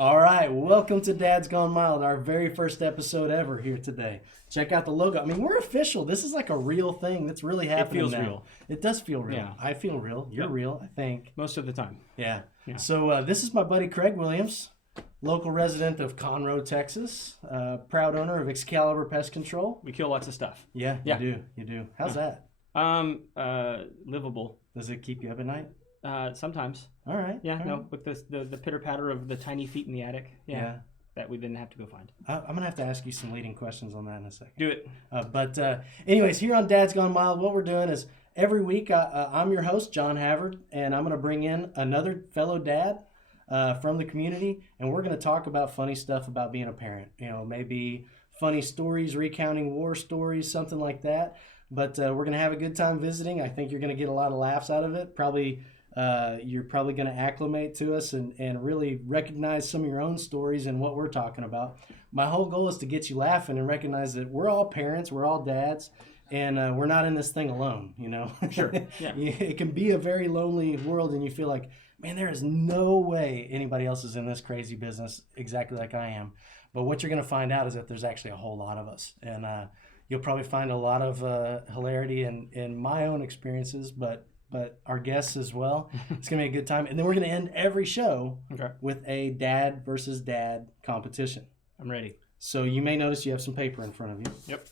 All right, welcome to Dad's Gone Mild, our very first episode ever here today. Check out the logo. I mean, we're official. This is like a real thing that's really happening It feels now. real. It does feel real. Yeah. I feel real. You're real, I think. Most of the time. Yeah. Yeah. So this is my buddy Craig Williams, local resident of Conroe, Texas, proud owner of Excalibur Pest Control. We kill lots of stuff. Yeah, you do. How's that? Livable. Does it keep you up at night? Sometimes. All right. Yeah, all no, right. with the pitter patter of the tiny feet in the attic. Yeah. That we didn't have to go find. I'm going to have to ask you some leading questions on that in a second. Do it. But anyways, here on Dad's Gone Mild, what we're doing is every week I'm your host, John Havard, and I'm going to bring in another fellow dad from the community, and we're going to talk about funny stuff about being a parent. You know, maybe funny stories, recounting war stories, something like that. But we're going to have a good time visiting. I think you're going to get a lot of laughs out of it. You're probably going to acclimate to us and really recognize some of your own stories and what we're talking about. My whole goal is to get you laughing and recognize that we're all parents, we're all dads, and we're not in this thing alone, you know? Sure, yeah. It can be a very lonely world, and you feel like, man, there is no way anybody else is in this crazy business exactly like I am. But what you're going to find out is that there's actually a whole lot of us, and you'll probably find a lot of hilarity in my own experiences, but our guests as well. It's going to be a good time. And then we're going to end every show with a dad versus dad competition. I'm ready. So you may notice you have some paper in front of you. Yep.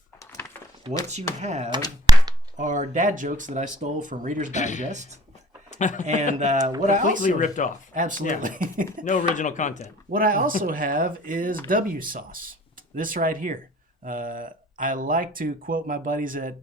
What you have are dad jokes that I stole from Reader's Digest. And what Completely I also... ripped off. Absolutely. Yeah. No original content. What I also have is W Sauce. This right here. I like to quote my buddies at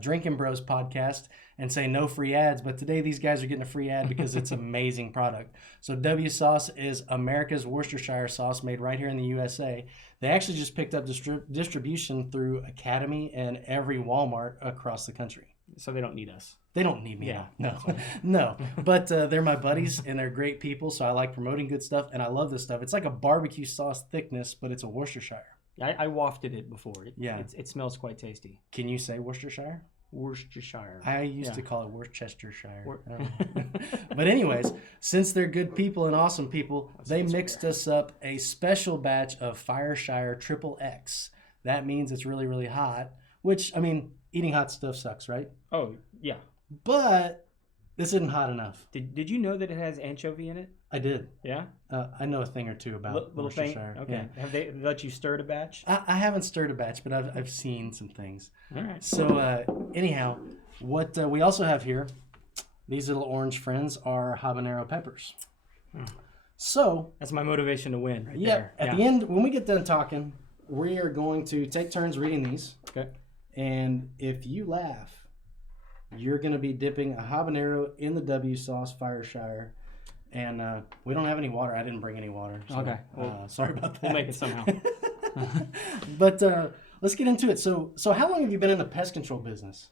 Drinking Bros podcast and say no free ads, but today these guys are getting a free ad because it's an amazing product. So W Sauce is America's Worcestershire sauce made right here in the USA. They actually just picked up distribution through Academy and every Walmart across the country. So they don't need us. They don't need me. Yeah. No. But they're my buddies and they're great people, so I like promoting good stuff, and I love this stuff. It's like a barbecue sauce thickness, but it's a Worcestershire. I wafted it before. It smells quite tasty. Can you say Worcestershire? Worcestershire. I used to call it Worcestershire. But anyways, since they're good people and awesome people, they mixed us up a special batch of Fireshire Triple X. That means it's really, really hot, which, I mean, eating hot stuff sucks, right? Oh, yeah. But this isn't hot enough. Did you know that it has anchovy in it? I did. Yeah? I know a thing or two about little thing? Okay. Yeah. Have they let you stir it a batch? I haven't stirred a batch, but I've seen some things. All right. So anyhow, what we also have here, these little orange friends are habanero peppers. So that's my motivation to win right yeah, there. At the end, when we get done talking, we are going to take turns reading these. Okay. And if you laugh, you're going to be dipping a habanero in the W Sauce Fireshire. And we don't have any water. I didn't bring any water. So, okay. Well, sorry about that. We'll make it somehow. But let's get into it. So how long have you been in the pest control business?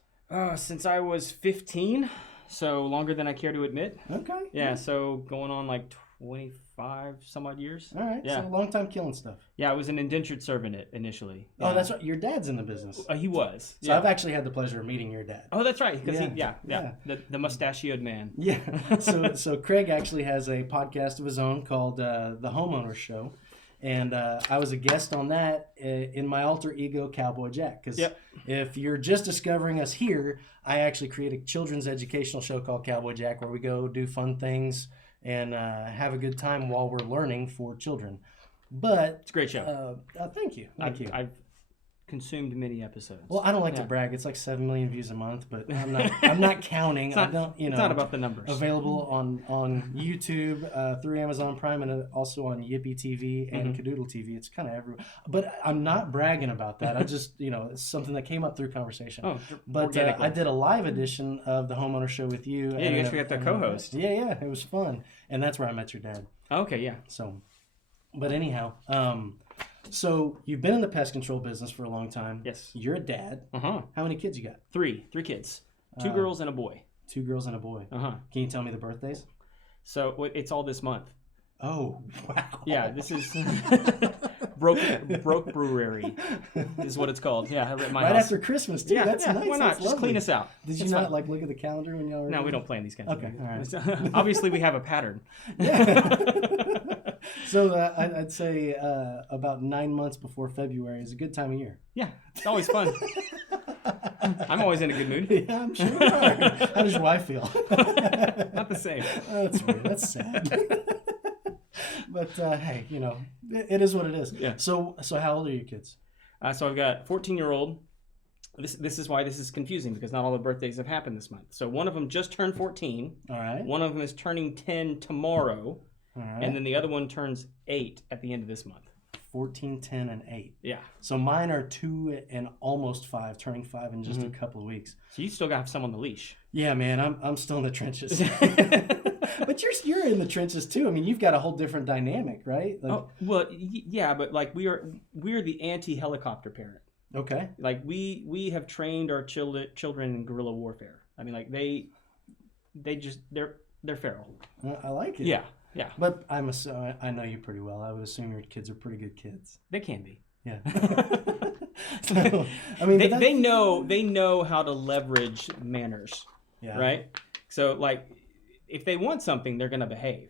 Since I was 15, so longer than I care to admit. Okay. Yeah, so going on like 25 some odd years. All right. Yeah. So a long time killing stuff. Yeah, I was an indentured servant initially. Oh, that's right. Your dad's in the business. He was. So I've actually had the pleasure of meeting your dad. Oh, that's right. Because Yeah. The mustachioed man. Yeah. So Craig actually has a podcast of his own called The Homeowners Show. And I was a guest on that in my alter ego, Cowboy Jack. Because if you're just discovering us here, I actually create a children's educational show called Cowboy Jack where we go do fun things and have a good time while we're learning for children. But it's a great show. Thank you. I've consumed many episodes. Well, I don't like to brag. It's like 7 million views a month, but I'm not counting. It's not about the numbers. Available on YouTube, through Amazon Prime, and also on Yippee TV and Cadoodle TV. It's kind of everywhere. But I'm not bragging about that. I just, it's something that came up through conversation. Oh, but I did a live edition of the Homeowner Show with you. Yeah, you actually got the co-host. Yeah, it was fun, and that's where I met your dad. Okay, yeah. So, but anyhow, so you've been in the pest control business for a long time. Yes. You're a dad. How many kids you got? Three kids. Two girls and a boy. 2 girls and a boy. Can you tell me the birthdays? So it's all this month. Oh, wow. Yeah, this is Broke Brewery is what it's called. Yeah, at my house. After Christmas, too. That's nice. Why not? Just clean us out. Did you not look at the calendar when y'all were... No, we don't plan these kinds of things. All right. Obviously, we have a pattern. Yeah. So I'd say about 9 months before February is a good time of year. Yeah, it's always fun. I'm always in a good mood. Yeah, I'm sure you are. How does your wife feel? Not the same. Oh, that's weird. That's sad. But hey, it is what it is. Yeah. So how old are your kids? So I've got 14-year-old. This is why this is confusing, because not all the birthdays have happened this month. So one of them just turned 14. All right. One of them is turning 10 tomorrow. All right. And then the other one turns 8 at the end of this month. 14, 10, and 8. Yeah. So mine are 2 and almost 5, turning 5 in just a couple of weeks. So you still got to have some on the leash. Yeah, man, I'm still in the trenches. But you're in the trenches too. I mean, you've got a whole different dynamic, right? Like, oh, well, yeah, but like we're the anti-helicopter parent. Okay. Like we have trained our children in guerrilla warfare. I mean, like they're feral. I like it. Yeah. Yeah. But I know you pretty well. I would assume your kids are pretty good kids. They can be. Yeah. So, I mean, they know how to leverage manners. Yeah. Right? So like if they want something, they're going to behave.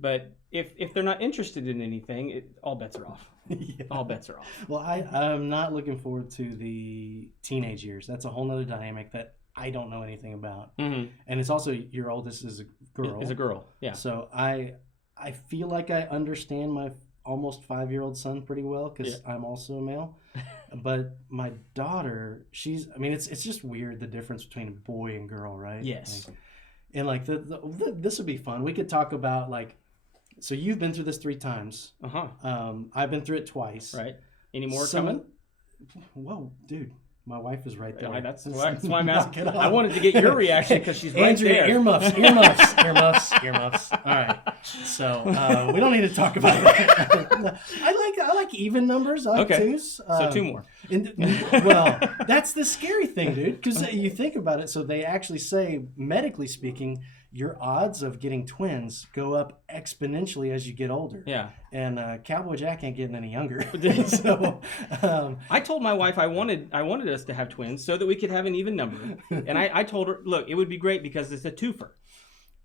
But if they're not interested in anything, all bets are off. Yeah. All bets are off. Well, I'm not looking forward to the teenage years. That's a whole nother dynamic that I don't know anything about. Mm-hmm. And it's also, your oldest is a girl. Is a girl, yeah. So I feel like I understand my almost 5-year-old son pretty well, because I'm also a male. But my daughter, it's just weird, the difference between a boy and girl, right? Yes. And like this would be fun. We could talk about like, so you've been through this 3 times. I've been through it twice. Right. Any more coming? Whoa, dude. My wife is right there. That's why I'm asking. I wanted to get your reaction because she's right Andrea, there. Earmuffs. All right. So we don't need to talk about it. I like even numbers. I like twos. So 2 more. Well, that's the scary thing, dude. Because you think about it. So they actually say, medically speaking, your odds of getting twins go up exponentially as you get older. Yeah. And Cowboy Jack ain't getting any younger. So I told my wife I wanted us to have twins so that we could have an even number. And I told her, look, it would be great because it's a twofer.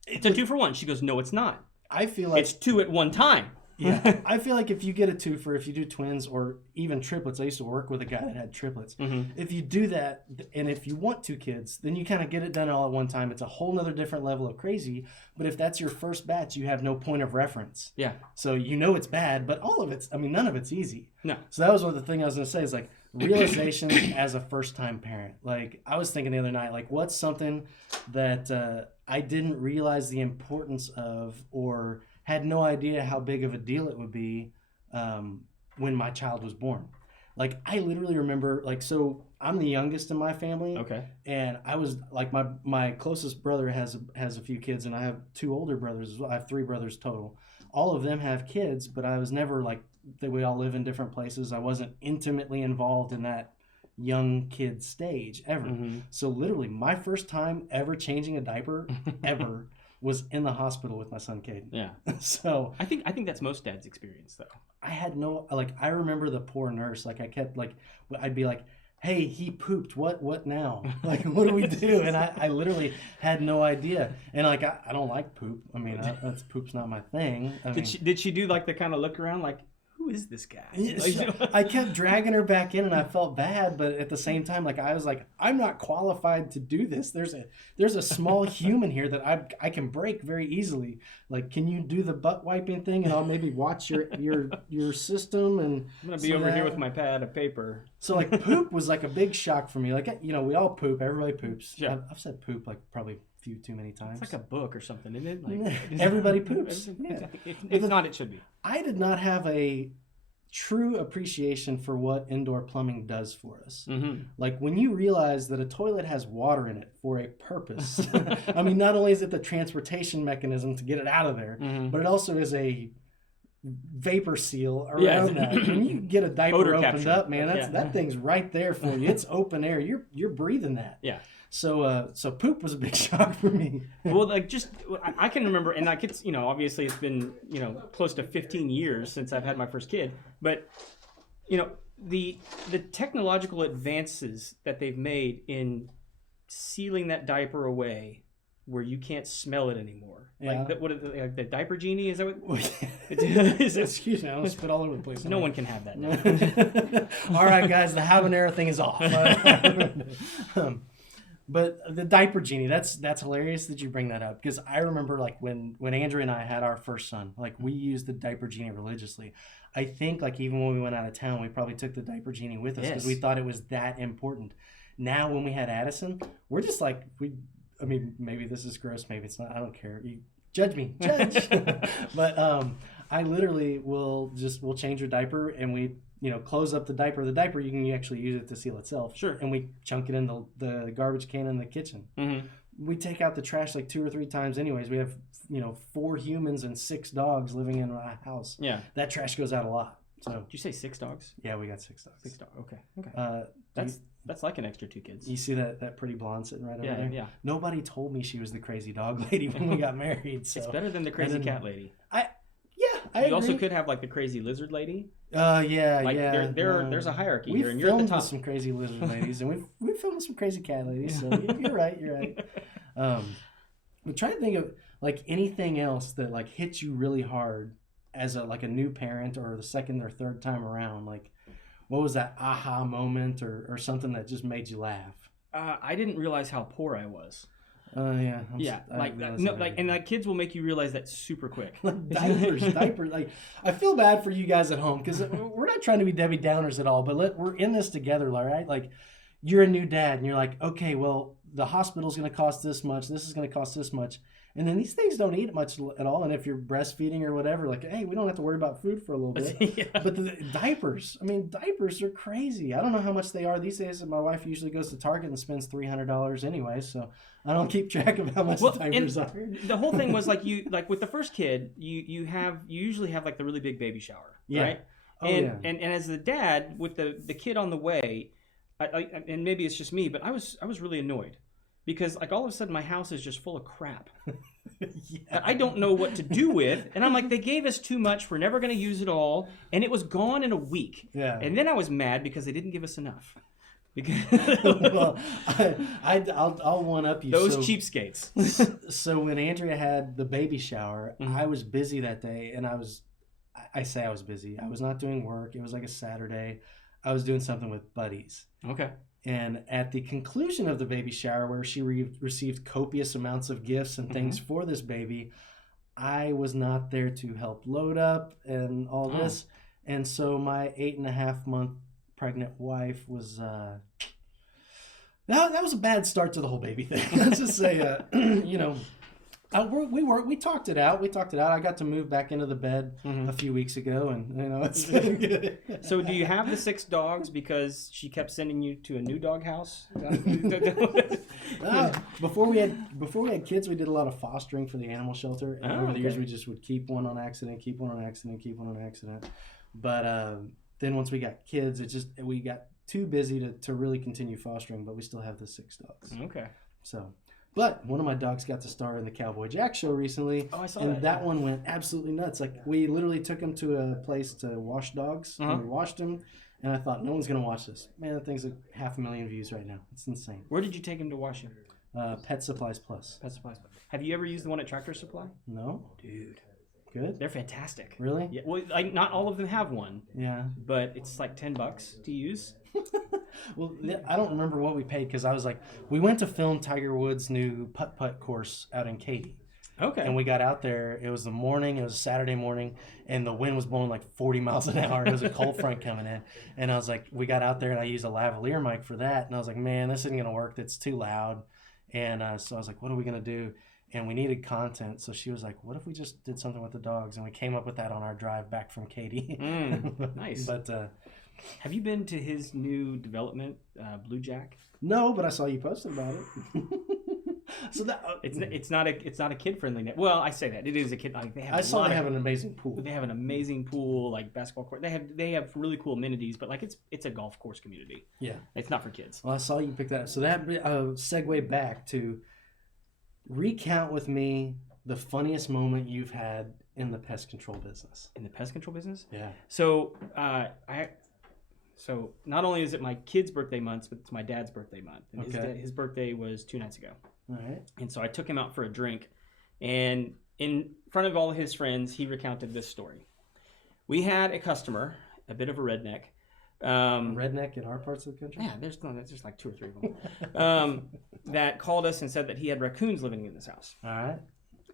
It's a 2 for 1. She goes, no, it's not. I feel like it's 2 at one time. Yeah, I feel like if you get a twofer, if you do twins or even triplets, I used to work with a guy that had triplets. Mm-hmm. If you do that, and if you want 2 kids, then you kind of get it done all at one time. It's a whole nother different level of crazy. But if that's your first batch, you have no point of reference. Yeah. So you know it's bad, but none of it's easy. No. So that was one of the things I was going to say is like realization as a first-time parent. Like I was thinking the other night, like what's something that I didn't realize the importance of, or had no idea how big of a deal it would be when my child was born. Like I literally remember, like, so I'm the youngest in my family. Okay. And I was like, my closest brother has a few kids, and I have 2 older brothers as well. I have 3 brothers total. All of them have kids, but I was never like that. We all live in different places. I wasn't intimately involved in that young kid stage ever. Mm-hmm. So literally my first time ever changing a diaper ever was in the hospital with my son Caden. Yeah. So I think that's most dads' experience though. I had no, like, I remember the poor nurse. Like I kept like, I'd be like, hey, he pooped. What now? Like, what do we do? And I literally had no idea. And like, I don't like poop. I mean, poop's not my thing. Did she do like the kind of look around like, who is this guy? I kept dragging her back in, and I felt bad, but at the same time, like I was like, I'm not qualified to do this. There's a small human here that I can break very easily. Like, can you do the butt wiping thing, and I'll maybe watch your system? And I'm gonna be over here with my pad of paper. So like poop was like a big shock for me. Like, we all poop. Everybody poops. Yeah. I've said poop like probably few too many times. It's like a book or something, isn't it? Like everybody poops. Yeah. If not, it should be. I did not have a true appreciation for what indoor plumbing does for us. Mm-hmm. Like when you realize that a toilet has water in it for a purpose. I mean, not only is it the transportation mechanism to get it out of there, mm-hmm. but it also is a vapor seal around that. When you get a diaper odor opened capture. up, man, that thing's right there for you. It's open air. You're breathing that. Yeah. So poop was a big shock for me. Well, like I can remember, and like it's, obviously it's been, close to 15 years since I've had my first kid, but the technological advances that they've made in sealing that diaper away where you can't smell it anymore. Yeah. Like the diaper genie? Is that what? Excuse me, I don't spit all over the place. No one can have that now. All right, guys, the habanero thing is off. But the diaper genie, that's hilarious that you bring that up, because I remember like when Andrew and I had our first son, like we used the diaper genie religiously. I think like even when we went out of town, we probably took the diaper genie with us because we thought it was that important. Now when we had Addison, we're just like I mean, maybe this is gross, maybe it's not. I don't care. You judge me, judge. But I literally we'll change your diaper and we close up the diaper. The diaper you can actually use it to seal itself. Sure. And we chunk it in the garbage can in the kitchen. Mm-hmm. We take out the trash like 2 or 3 times anyways. We have 4 humans and 6 dogs living in a house. Yeah. That trash goes out a lot. So did you say 6 dogs? Yeah, we got 6 dogs. 6 dogs. Okay. That's like an extra 2 kids. You see that pretty blonde sitting right over there? Yeah. Nobody told me she was the crazy dog lady when we got married. So. It's better than the crazy cat lady. I you agree. Also could have like the crazy lizard lady. Yeah. There's a hierarchy here, and you're at the top. We've filmed some crazy lizard ladies, and we've filmed some crazy cat ladies. So you're right. But try to think of like anything else that like hits you really hard as a new parent or the second or third time around. Like, what was that aha moment or something that just made you laugh? I didn't realize how poor I was. Yeah. And kids will make you realize that super quick. Diapers. Like, I feel bad for you guys at home because we're not trying to be Debbie Downers at all, but we're in this together, right? Like, you're a new dad and you're like, okay, well, the hospital's going to cost this much. This is going to cost this much. And then these things don't eat much at all. And if you're breastfeeding or whatever, like, hey, we don't have to worry about food for a little bit. Yeah. But the diapers, diapers are crazy. I don't know how much they are these days. My wife usually goes to Target and spends $300 anyway. So I don't keep track of how much the diapers are. The whole thing was like with the first kid, you usually have like the really big baby shower, right? And as the dad with the kid on the way, and maybe it's just me, but I was really annoyed. Because like all of a sudden my house is just full of crap that I don't know what to do with. And I'm like, they gave us too much. We're never going to use it all. And it was gone in a week. Yeah. And then I was mad because they didn't give us enough. Well, I'll one up you. Those cheapskates. So when Andrea had the baby shower, I was busy that day. And I was busy. I was not doing work. It was like a Saturday. I was doing something with buddies. Okay. And at the conclusion of the baby shower, where she received copious amounts of gifts and things for this baby, I was not there to help load up and all this. And so my 8.5-month pregnant wife was... that was a bad start to the whole baby thing. Let's just say, we talked it out. I got to move back into the bed a few weeks ago, and it's been good. So, do you have the 6 dogs because she kept sending you to a new dog house? Before we had kids, we did a lot of fostering for the animal shelter, and over the years we just would keep one on accident. But then once we got kids, we got too busy to really continue fostering. But we still have the 6 dogs. Okay. So. But one of my dogs got to star in the Cowboy Jack show recently. Oh, I saw that. And that one went absolutely nuts. Like, we literally took him to a place to wash dogs. And we washed him. And I thought, no one's going to watch this. Man, that thing's like 500,000 views right now. It's insane. Where did you take him to wash him? Pet Supplies Plus. Pet Supplies Plus. Have you ever used the one at Tractor Supply? No. Dude. Good? They're fantastic. Really? Yeah. Well, like, not all of them have one. Yeah. But it's like $10 to use. Well, I don't remember what we paid because I was like, we went to film Tiger Woods' new putt-putt course out in Katy. Okay. And we got out there. It was the morning. It was a Saturday morning, and the wind was blowing like 40 miles an hour. It was a cold front coming in. And I was like, we got out there, and I used a lavalier mic for that. And I was like, man, this isn't going to work. That's too loud. And so I was like, what are we going to do? And we needed content. So she was like, what if we just did something with the dogs? And we came up with that on our drive back from Katy. Nice. But have you been to his new development, Blue Jack? No, but I saw you posted about it. So that it's not a kid friendly. Well, I say that it is a kid. Like, they have an amazing pool. They have an amazing pool, like basketball court. They have really cool amenities, but like it's a golf course community. Yeah, it's not for kids. Well, I saw you pick that up. So that segue back to recount with me the funniest moment you've had in the pest control business. In the pest control business? Yeah. So So not only is it my kid's birthday month, but it's my dad's birthday month. And his birthday was 2 nights ago. All right. And so I took him out for a drink, and in front of all his friends, he recounted this story. We had a customer, a bit of a redneck. Redneck in our parts of the country? Yeah, there's like 2 or 3 of them. That called us and said that he had raccoons living in this house. All right.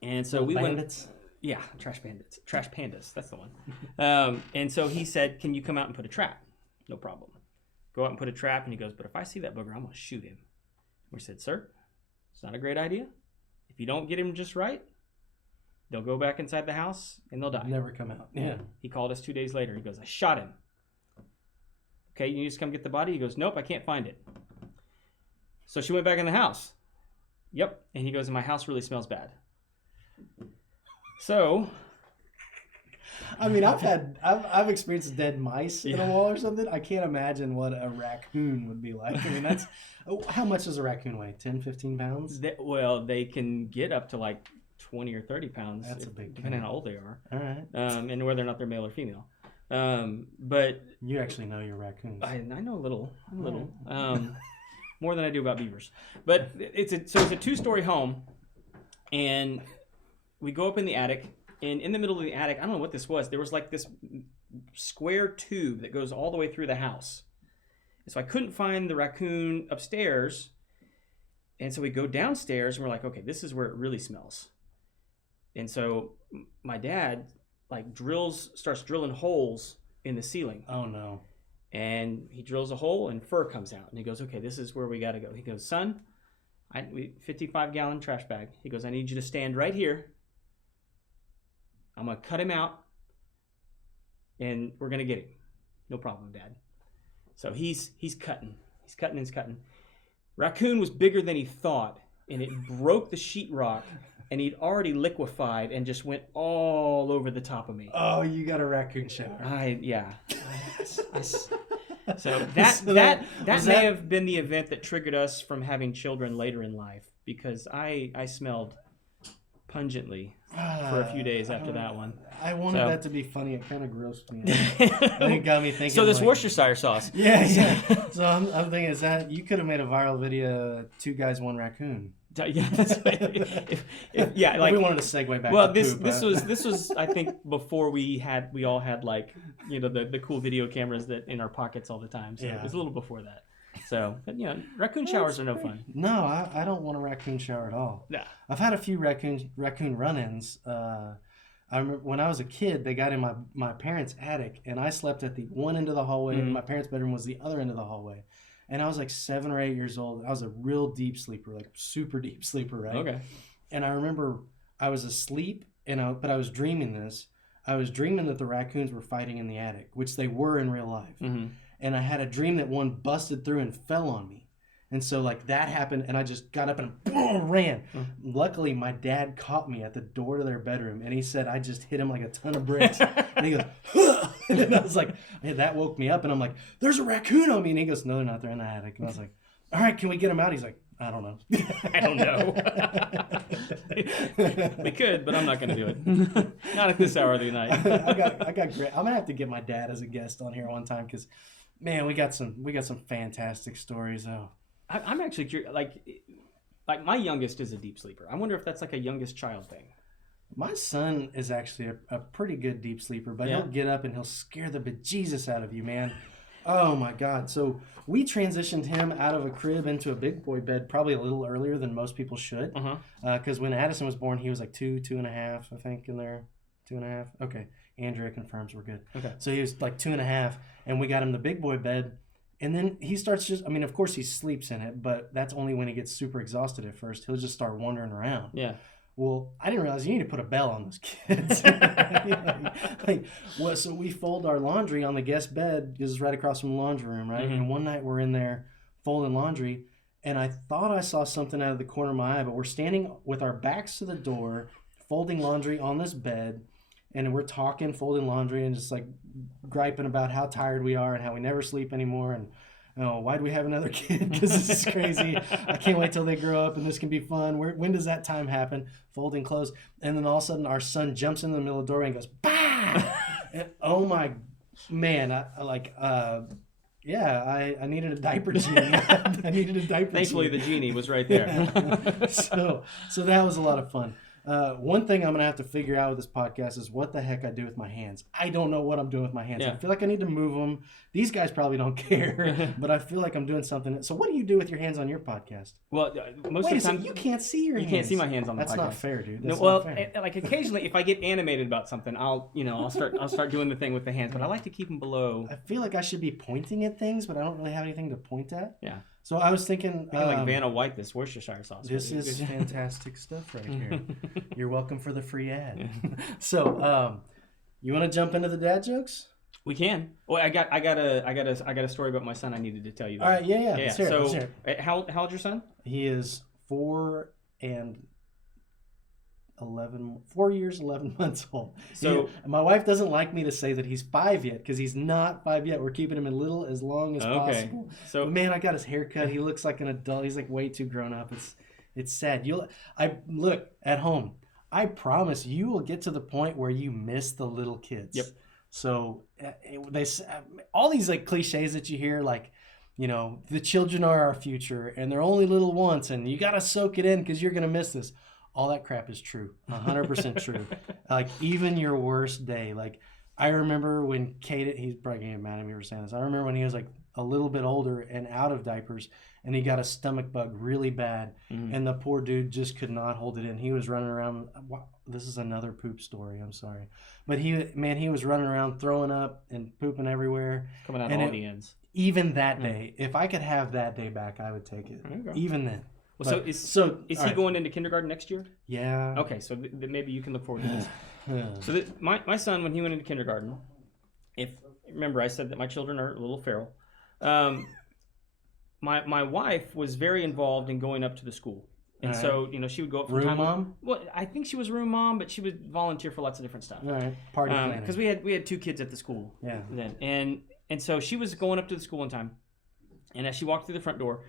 And so we bandits. went. Yeah, trash pandas. That's the one. And so he said, "Can you come out and put a trap?" No problem. Go out and put a trap. And he goes, "But if I see that booger, I'm gonna shoot him." We said, "Sir, it's not a great idea. If you don't get him just right, they'll go back inside the house and they'll die. Never come out." Yeah. He called us 2 days later. He goes, "I shot him." Okay, you just come get the body? He goes, "Nope, I can't find it." So she went back in the house. Yep. And he goes, "And my house really smells bad." So, I mean, I've experienced dead mice in a wall or something. I can't imagine what a raccoon would be like. I mean, how much does a raccoon weigh? 10, 15 pounds? They can get up to like 20 or 30 pounds. That's a big depending on how old they are. All right. And whether or not they're male or female. But you actually know your raccoons. I know a little. More than I do about beavers. But it's a 2-story home, and we go up in the attic, and in the middle of the attic, I don't know what this was. There was like this square tube that goes all the way through the house. And so I couldn't find the raccoon upstairs, and so we go downstairs, and we're like, okay, this is where it really smells. And so my dad starts drilling holes in the ceiling. Oh no. And he drills a hole and fur comes out. And he goes, "Okay, this is where we got to go." He goes, "Son, 55-gallon trash bag." He goes, "I need you to stand right here. I'm going to cut him out, and we're going to get him." "No problem, Dad." So he's cutting. He's cutting. Raccoon was bigger than he thought, and it broke the sheetrock, and he'd already liquefied and just went all over the top of me. Oh, you got a raccoon shower. So that may have been the event that triggered us from having children later in life, because I smelled pungently for a few days after that one. I wanted that to be funny. It kind of grossed me out. It got me thinking. So this Worcestershire sauce. Yeah. So I'm thinking, is that you could have made a viral video, 2 guys, 1 raccoon. Yeah, we wanted to segue back. Well, to this poop, this was I think before we all had like the cool video cameras that in our pockets all the time. So it was a little before that. So, but raccoon showers are no fun. No, I don't want a raccoon shower at all. Yeah, I've had a few raccoon run-ins. I remember when I was a kid, they got in my parents' attic, and I slept at the one end of the hallway, and my parents' bedroom was the other end of the hallway. And I was like 7 or 8 years old. I was a real deep sleeper, like super deep sleeper, right? Okay. And I remember I was asleep, but I was dreaming this. I was dreaming that the raccoons were fighting in the attic, which they were in real life. Mm-hmm. And I had a dream that one busted through and fell on me. And so like that happened, and I just got up and boom, ran. Mm-hmm. Luckily, my dad caught me at the door to their bedroom, and he said I just hit him like a ton of bricks. And he goes, huh! And then I was like, hey, that woke me up, and I'm like, there's a raccoon on me. And he goes, no, they're not. They're in the attic. And I was like, all right, can we get him out? He's like, I don't know. I don't know. We could, but I'm not going to do it. Not at this hour of the night. I got great. I'm gonna have to get my dad as a guest on here one time, because, man, we got some fantastic stories. Oh. I'm actually curious. Like my youngest is a deep sleeper. I wonder if that's like a youngest child thing. My son is actually a pretty good deep sleeper, but he'll get up and he'll scare the bejesus out of you, man. Oh my God! So we transitioned him out of a crib into a big boy bed probably a little earlier than most people should, because when Addison was born, he was like 2.5, I think, in there. 2.5. Okay, Andrea confirms we're good. Okay, so he was like 2.5, and we got him the big boy bed. And then he starts of course he sleeps in it, but that's only when he gets super exhausted at first. He'll just start wandering around. Yeah. Well, I didn't realize you need to put a bell on those kids. So we fold our laundry on the guest bed, because it's right across from the laundry room, right? Mm-hmm. And one night we're in there folding laundry, and I thought I saw something out of the corner of my eye, but we're standing with our backs to the door, folding laundry on this bed, and we're talking, folding laundry, and just like griping about how tired we are and how we never sleep anymore. And why do we have another kid? Because this is crazy. I can't wait till they grow up and this can be fun. When does that time happen? Folding clothes. And then all of a sudden our son jumps in the middle of the doorway and goes, bah! And, oh my man. Yeah, I needed a diaper genie. I needed a diaper Thankfully, genie. the genie was right there. Yeah. So that was a lot of fun. One thing I'm going to have to figure out with this podcast is what the heck I do with my hands. I don't know what I'm doing with my hands. Yeah. I feel like I need to move them. These guys probably don't care, but I feel like I'm doing something. So what do you do with your hands on your podcast? Well, most Wait of the time you can't see your hands. You can't see my hands on the podcast. That's not fair, dude. No, That's well, not fair. like occasionally, if I get animated about something, I'll start doing the thing with the hands. But I like to keep them below. I feel like I should be pointing at things, but I don't really have anything to point at. Yeah. So I was thinking, like Vanna White, this Worcestershire sauce. This is fantastic stuff right here. You're welcome for the free ad. So, you want to jump into the dad jokes? We can. Well, I got a story about my son. I needed to tell you that. All right, yeah. Yeah. Let's hear it, So, let's hear it. how old's your son? He is 4 years, 11 months old. So my wife doesn't like me to say that he's 5 yet because he's not 5 yet. We're keeping him in little as long as possible. So but man, I got his haircut. He looks like an adult. He's like way too grown up. It's sad. I look at home. I promise you will get to the point where you miss the little kids. Yep. So they all these like cliches that you hear, like, the children are our future and they're only little once and you got to soak it in because you're going to miss this. All that crap is true. 100% true. Like even your worst day. Like I remember when Kate, he's probably going to get mad at me for saying this. I remember when he was like a little bit older and out of diapers and he got a stomach bug really bad. And the poor dude just could not hold it in. He was running around. This is another poop story. I'm sorry. But he was running around throwing up and pooping everywhere. Coming out all the ends. Even that day, if I could have that day back, I would take it. Even then. Well, so is he going into kindergarten next year? Yeah. Okay, so maybe you can look forward to this. So my son, when he went into kindergarten, remember I said that my children are a little feral. My wife was very involved in going up to the school. And so, she would go up from room mom? Well, I think she was room mom, but she would volunteer for lots of different stuff. All right. Party planning. Because we had 2 kids at the school. Yeah. Then. And so she was going up to the school one time. And as she walked through the front door,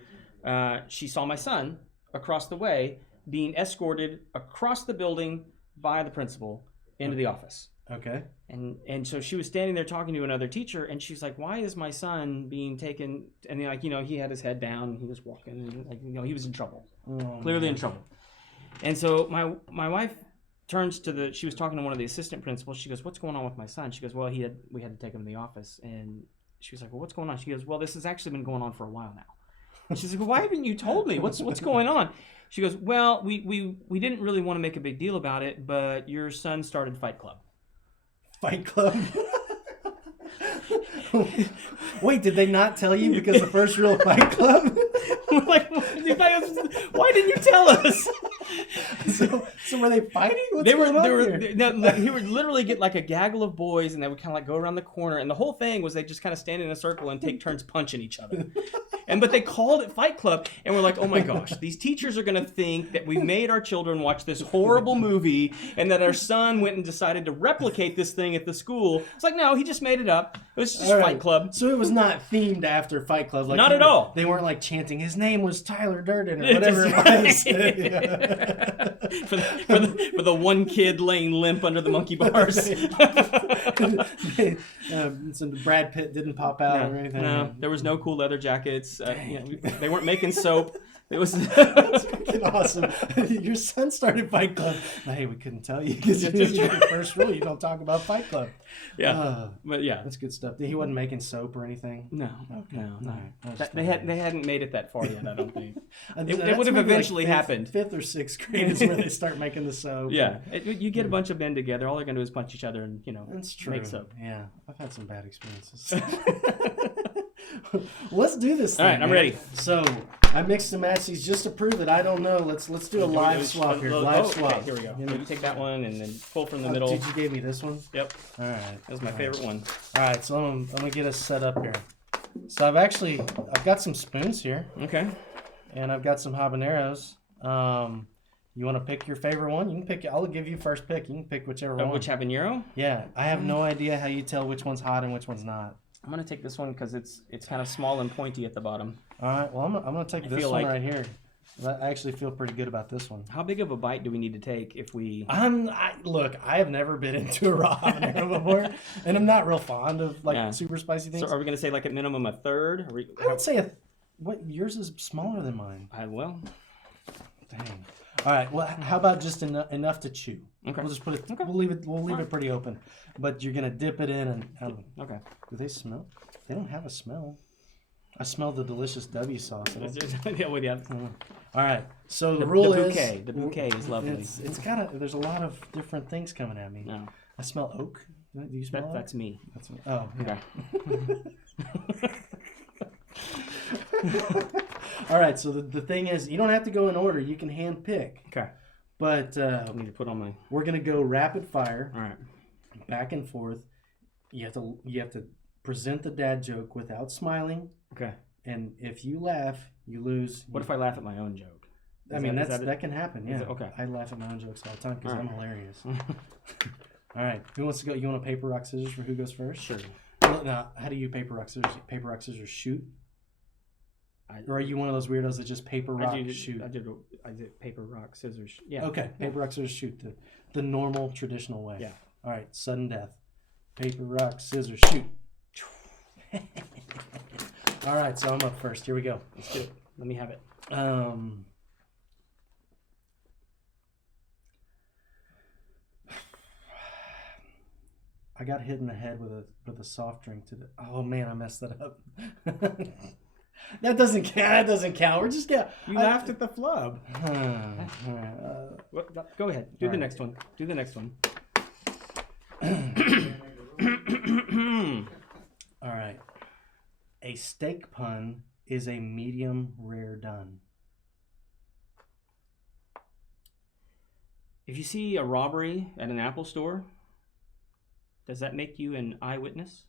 she saw my son across the way being escorted across the building by the principal into the office. Okay. And so she was standing there talking to another teacher, and she's like, "Why is my son being taken?" And he had his head down, he was walking, and he was in trouble, clearly in trouble. And so my wife turns to she was talking to one of the assistant principals. She goes, "What's going on with my son?" She goes, "Well, we had to take him to the office." And she was like, "Well, what's going on?" She goes, "Well, this has actually been going on for a while now." And she's like, "Well, why haven't you told me? What's going on?" She goes, "Well, we didn't really want to make a big deal about it, but your son started Fight Club." Fight Club? Wait, did they not tell you because the first rule of Fight Club? Like, why didn't you tell us? So were they fighting? What's going on here? He would literally get like a gaggle of boys, and they would kind of like go around the corner, and the whole thing was they just kind of stand in a circle and take turns punching each other. But they called it Fight Club, and we're like, oh my gosh, these teachers are going to think that we made our children watch this horrible movie, and that our son went and decided to replicate this thing at the school. It's like, no, he just made it up. It was just Fight Club. So it was not themed after Fight Club. Like not at all. They weren't like chanting, his name was Tyler Durden or whatever it was. for the one kid laying limp under the monkey bars. So Brad Pitt didn't pop out or anything. No, there was no cool leather jackets. They weren't making soap. It was That's freaking awesome. Your son started Fight Club. Hey, we couldn't tell you because your first rule, you don't talk about Fight Club. Yeah, but yeah, that's good stuff. He wasn't making soap or anything. No. Right. They hadn't made it that far yet. I don't think it would have eventually happened. 5th or 6th grade is where they start making the soap. Yeah, you get a bunch of men together. All they're gonna do is punch each other and that's true. Make soap. Yeah, I've had some bad experiences. Let's do this thing. All right, I'm ready. So I mixed and matched these just to prove that I don't know. Let's do a live swap here. Live swap. Okay, here we go. You take that one and then pull from the middle. Did you give me this one? Yep. All right. That was my favorite one. All right, so I'm gonna get us set up here. So I've got some spoons here. Okay. And I've got some habaneros. You want to pick your favorite one? You can pick. I'll give you first pick. You can pick whichever one. Which habanero? Yeah, I have no idea how you tell which one's hot and which one's not. I'm gonna take this one because it's kind of small and pointy at the bottom. All right. Well, I'm gonna take this one right here. I actually feel pretty good about this one. How big of a bite do we need to take if we... Look, I have never been into a raw habanero before, and I'm not real fond of super spicy things. So are we going to say like at minimum a third? I would say yours is smaller than mine. Well. Dang. All right. Well, how about just enough to chew? Okay. We'll just put it. Okay. We'll leave it pretty open, but you're gonna dip it in and. Okay. Do they smell? They don't have a smell. I smell the delicious W sauce. Yeah. All right. So the rule is the bouquet is lovely. It's got there's a lot of different things coming at me. No. I smell oak. Do you smell oak? That's me. That's me. Oh. Yeah. Okay. All right. So the thing is, you don't have to go in order. You can hand pick. Okay. But I need to put on my. We're gonna go rapid fire. All right. Back and forth. You have to present the dad joke without smiling. Okay. And if you laugh, you lose. What if I laugh at my own joke? That can happen. Yeah. Okay. I laugh at my own jokes all the time because I'm hilarious. All right. Who wants to go? You want a paper, rock, scissors for who goes first? Sure. Now, how do you paper, rock, scissors? Paper, rock, scissors, shoot? Or are you one of those weirdos that just paper, rock, shoot? I did paper, rock, scissors. Yeah. Okay. Paper, rock, scissors, shoot. The normal, traditional way. Yeah. All right. Sudden death. Paper, rock, scissors, shoot. All right. So I'm up first. Here we go. Let's do it. Let me have it. I got hit in the head with a soft drink today. Oh man, I messed that up. That doesn't count. That doesn't count. We're just You laughed at the flub. Go ahead. Do the next one. Do the next one. All right. A steak pun is a medium rare done. If you see a robbery at an Apple store, does that make you an eyewitness?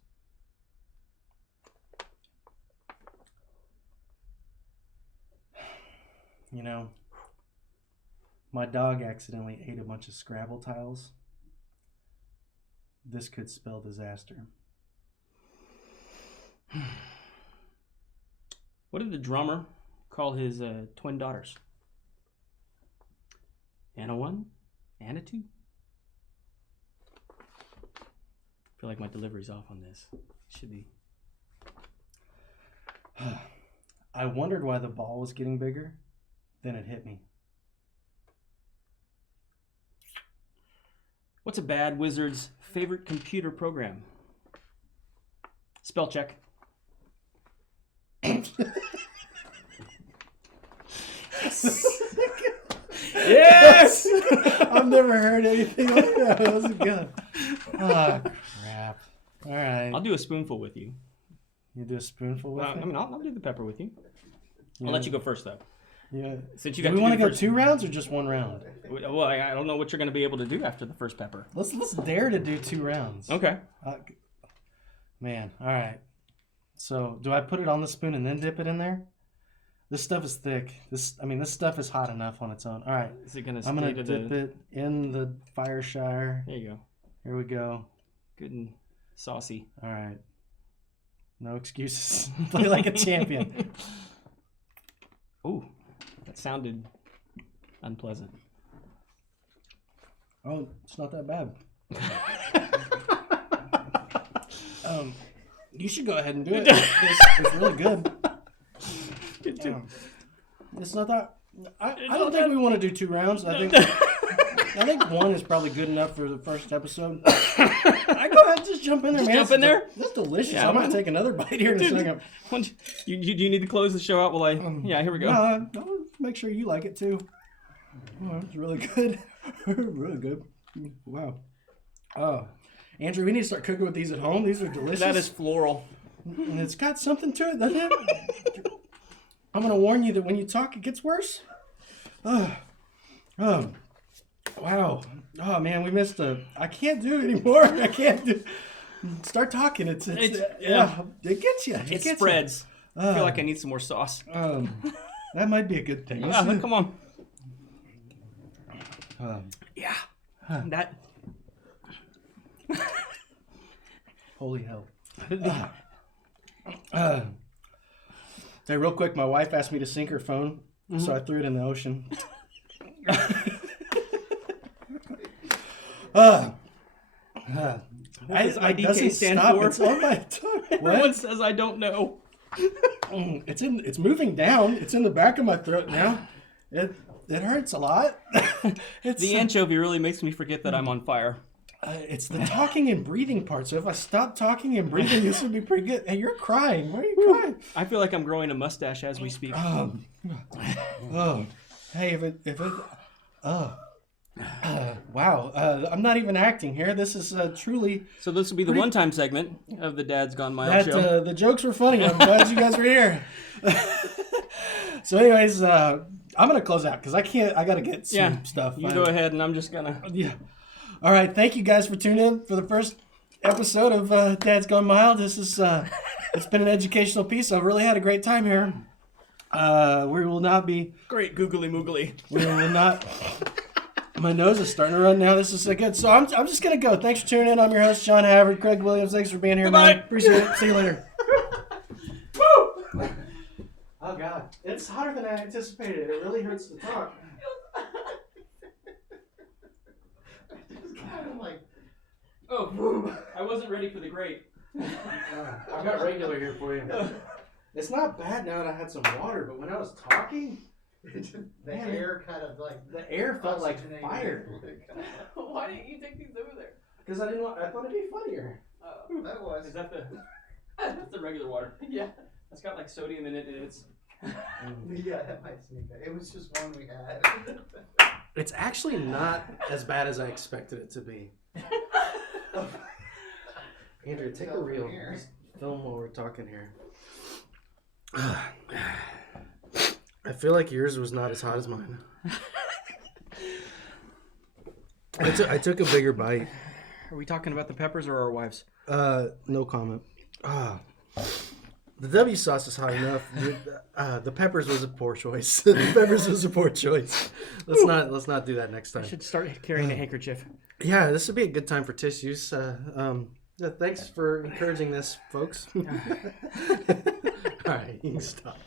You know, my dog accidentally ate a bunch of Scrabble tiles. This could spell disaster. What did the drummer call his twin daughters? Anna 1, Anna 2. I feel like my delivery's off on this. Should be. I wondered why the ball was getting bigger. Then it hit me. What's a bad wizard's favorite computer program? Spell check. Yes! I've never heard anything like that. That was good. Oh, crap. All right. I'll do a spoonful with you. You do a spoonful with me? I'll do the pepper with you. I'll let you go first, though. Yeah. Since you do we want to go 2 rounds or just 1 round? Well, I don't know what you're going to be able to do after the first pepper. Let's dare to do 2 rounds. Okay. Man, all right. So, do I put it on the spoon and then dip it in there? This stuff is thick. This stuff is hot enough on its own. All right. Is it gonna? I'm gonna dip it in the Fireshire. There you go. Here we go. Good and saucy. All right. No excuses. Play like a champion. Ooh, that sounded unpleasant. Oh, it's not that bad. You should go ahead and do it. It's really good. It's not that. I don't think we want to do 2 rounds. I think 1 is probably good enough for the first episode. I go ahead and just jump in there, man. Jump in there? That's delicious. Yeah, I might take another bite here in a second. Do you need to close the show out while I... yeah, here we go. No, make sure you like it too. Oh, it's really good. Really good. Wow. Oh, Andrew, we need to start cooking with these at home. These are delicious. That is floral. And it's got something to it, doesn't it? I'm going to warn you that when you talk, it gets worse. Wow. Oh, man, we missed I can't do it anymore. I can't do... Start talking. It gets you. It spreads. I feel like I need some more sauce. That might be a good thing. Come on. Yeah. That... Holy hell. Hey, real quick, my wife asked me to sync her phone so I threw it in the ocean. I IDK stand for? It's on my tongue. Everyone says I don't know. It's moving down. It's in the back of my throat now. It hurts a lot. The anchovy really makes me forget that I'm on fire. It's the talking and breathing part. So if I stop talking and breathing, this would be pretty good. Hey, you're crying. Why are you crying? I feel like I'm growing a mustache as we speak. Hey, wow. I'm not even acting here. This is truly. So this will be the one-time segment of the Dad's Gone Mild show. The jokes were funny. I'm glad you guys were here. So, anyways, I'm gonna close out because I gotta get some stuff. You go ahead, and I'm just gonna. Yeah. All right. Thank you guys for tuning in for the first episode of Dad's Gone Mild. This is it's been an educational piece. I've really had a great time here. We will not be Great googly moogly. We will not. My nose is starting to run now. This is so good. So I'm just gonna go. Thanks for tuning in. I'm your host, John Havard. Craig Williams. Thanks for being here, Goodbye. man. Appreciate it. See you later. Woo! Oh God, it's hotter than I anticipated. It really hurts to talk. Kind of like, Oh, I wasn't ready for the grape. I've got regular here for you. It's not bad now that I had some water, but when I was talking, the air kind of like the air felt like fire. Why didn't you take these over there? Because I thought it'd be funnier. Oh, that was. Is that that's the regular water? yeah. It's got like sodium in it, and it's. Yeah, that might sneak out. It was just one we had. It's actually not as bad as I expected it to be. Andrew, take a reel. Just film while we're talking here. I feel like yours was not as hot as mine. I took a bigger bite. Are we talking about the peppers or our wives? No comment. The W sauce is hot enough. The peppers was a poor choice. The peppers was a poor choice. Let's not do that next time. I should start carrying a handkerchief. Yeah, this would be a good time for tissues. Thanks for encouraging this, folks. All right, you can stop.